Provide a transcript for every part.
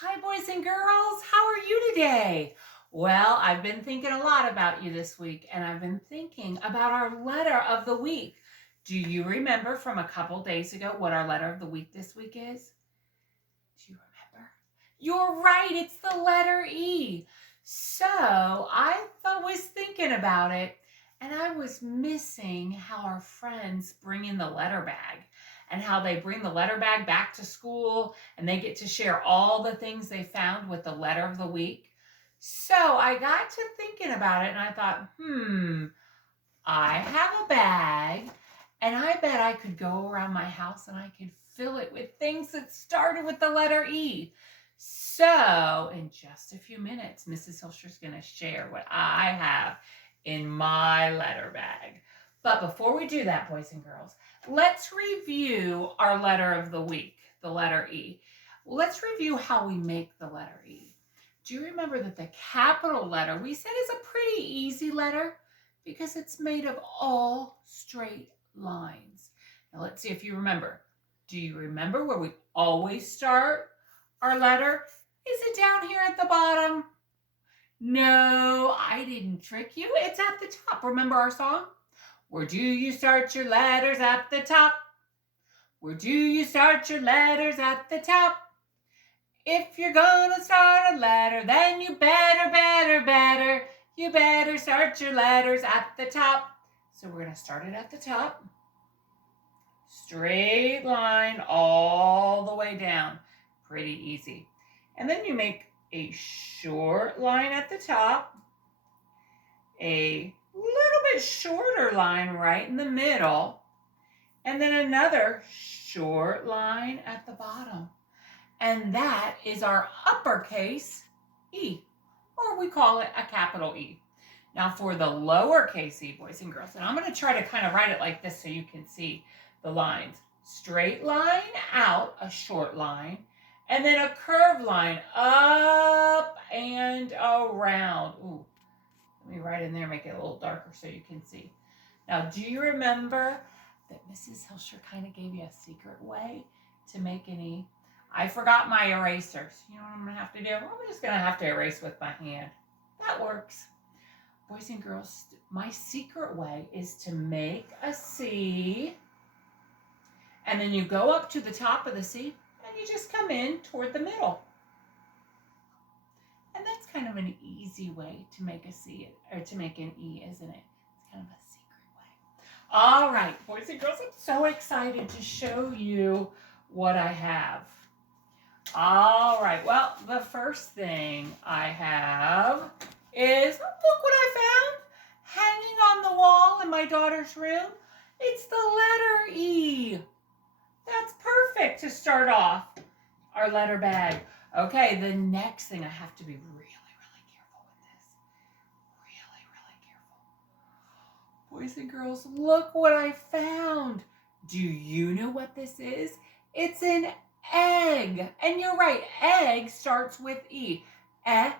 Hi, boys and girls. How are you today? Well, I've been thinking a lot about you this week, and I've been thinking about our letter of the week. Do you remember from a couple days ago what our letter of the week this week is? Do you remember? You're right, it's the letter E. So was thinking about it, and I was missing how our friends bring in the letter bag and how they bring the letter bag back to school and they get to share all the things they found with the letter of the week. So I got to thinking about it and I thought, I have a bag and I bet I could go around my house and I could fill it with things that started with the letter E. So in just a few minutes, Mrs. Hilsher is going to share what I have in my letter bag. But before we do that, boys and girls, let's review our letter of the week, the letter E. Let's review how we make the letter E. Do you remember that the capital letter we said is a pretty easy letter because it's made of all straight lines? Now let's see if you remember. Do you remember where we always start our letter? Is it down here at the bottom? No, I didn't trick you. It's at the top. Remember our song? Where do you start your letters? At the top? Where do you start your letters? At the top? If you're gonna start a letter, then you better, you better start your letters at the top. So we're gonna start it at the top. Straight line all the way down. Pretty easy. And then you make a short line at the top, a little bit shorter line right in the middle, and then another short line at the bottom. And that is our uppercase E, or we call it a capital E. Now for the lowercase e, boys and girls, and I'm going to try to kind of write it like this so you can see the lines. Straight line out, a short line, and then a curved line up and around. Ooh, let me write in there, make it a little darker so you can see. Now, do you remember that Mrs. Hilsher kind of gave you a secret way to make an E? I forgot my erasers. You know what I'm going to have to do? I'm just going to have to erase with my hand. That works. Boys and girls, my secret way is to make a C, and then you go up to the top of the C, and you just come in toward the middle. And that's kind of an easy way to make a C, or to make an E, isn't it? It's kind of a secret way. All right, boys and girls, I'm so excited to show you what I have. All right, well, the first thing I have is, look what I found hanging on the wall in my daughter's room. It's the letter E. That's perfect to start off our letter bag. Okay, the next thing, I have to be really careful with this. Really careful. Boys and girls, look what I found. Do you know what this is? It's an egg. And you're right, egg starts with E. Egg.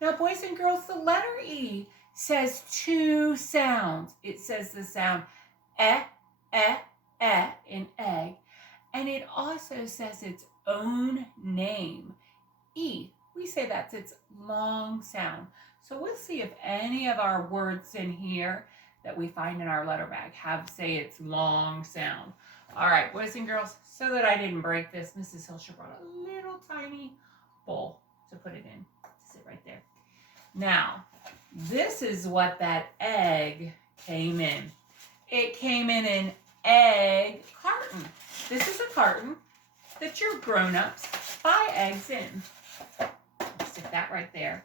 Now, boys and girls, the letter E says two sounds. It says the sound eh in egg, and it also says its own name, E. We say that's its long sound. So we'll see if any of our words in here that we find in our letter bag have, say, its long sound. All right, boys and girls, so that I didn't break this, Mrs. Hilsher brought a little tiny bowl to put it in, to sit right there. Now, this is what that egg came in. It came in an egg carton. This is a carton that your grown-ups buy eggs in. Stick that right there.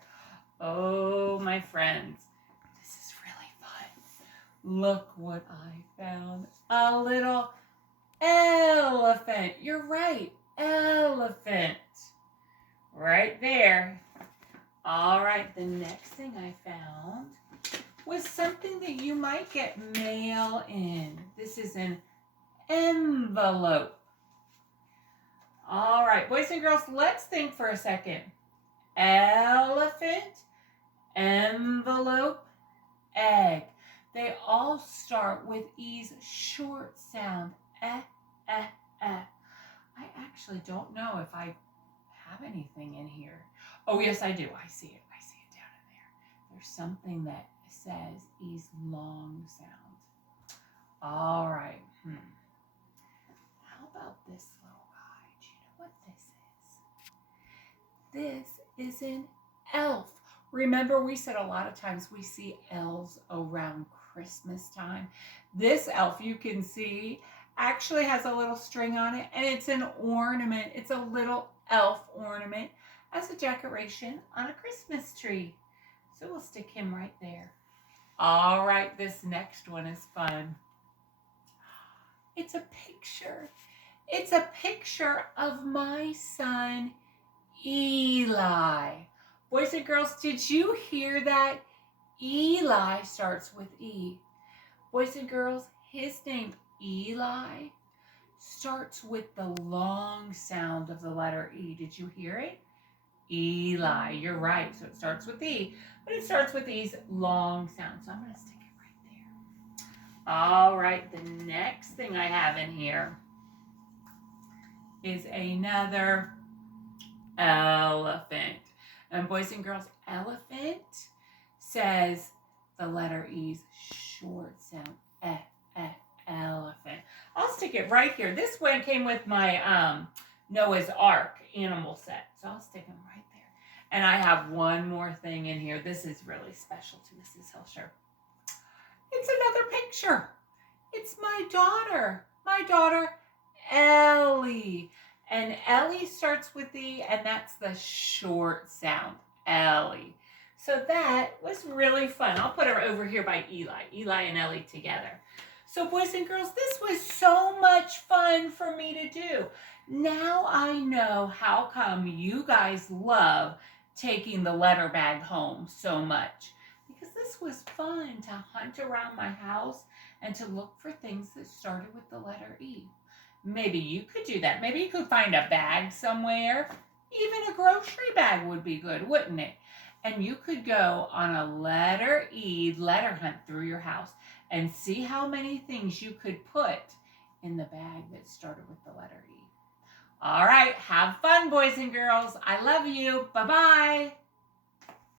Oh, my friends, this is really fun. Look what I found. A little elephant. You're right, elephant. Right there. All right, the next thing I found was something that you might get mail in. This is an envelope. All right, boys and girls, let's think for a second. Elephant, envelope, egg. They all start with E's short sound, eh. I actually don't know if I have anything in here. Oh, yes, I do. I see it. I see it down in there. There's something that says E's long sound. All right. How about this little guy? Do you know what this is? This is an elf. Remember, we said a lot of times we see elves around Christmas time. This elf, you can see, actually has a little string on it, and it's an ornament. It's a little elf ornament as a decoration on a Christmas tree. So we'll stick him right there. All right, this next one is fun. It's a picture. It's a picture of my son, Eli. Boys and girls, did you hear that? Eli starts with E. Boys and girls, his name, Eli, starts with the long sound of the letter E. Did you hear it? Eli, you're right. So it starts with E, but it starts with E's long sound. So I'm going to stick it right there. All right, the next thing I have in here is another elephant. And boys and girls, elephant says the letter E's short sound. Elephant. I'll stick it right here. This one came with my Noah's Ark animal set. So I'll stick them right there. And I have one more thing in here. This is really special to Mrs. Hilsher. It's another picture. It's my daughter Ellie. And Ellie starts with E, and that's the short sound, Ellie. So that was really fun. I'll put her over here by Eli and Ellie together. So boys and girls, this was so much fun for me to do. Now I know how come you guys love taking the letter bag home so much. Because this was fun to hunt around my house and to look for things that started with the letter E. Maybe you could do that. Maybe you could find a bag somewhere. Even a grocery bag would be good, wouldn't it? And you could go on a letter E letter hunt through your house and see how many things you could put in the bag that started with the letter E. All right, have fun, boys and girls. I love you. Bye-bye.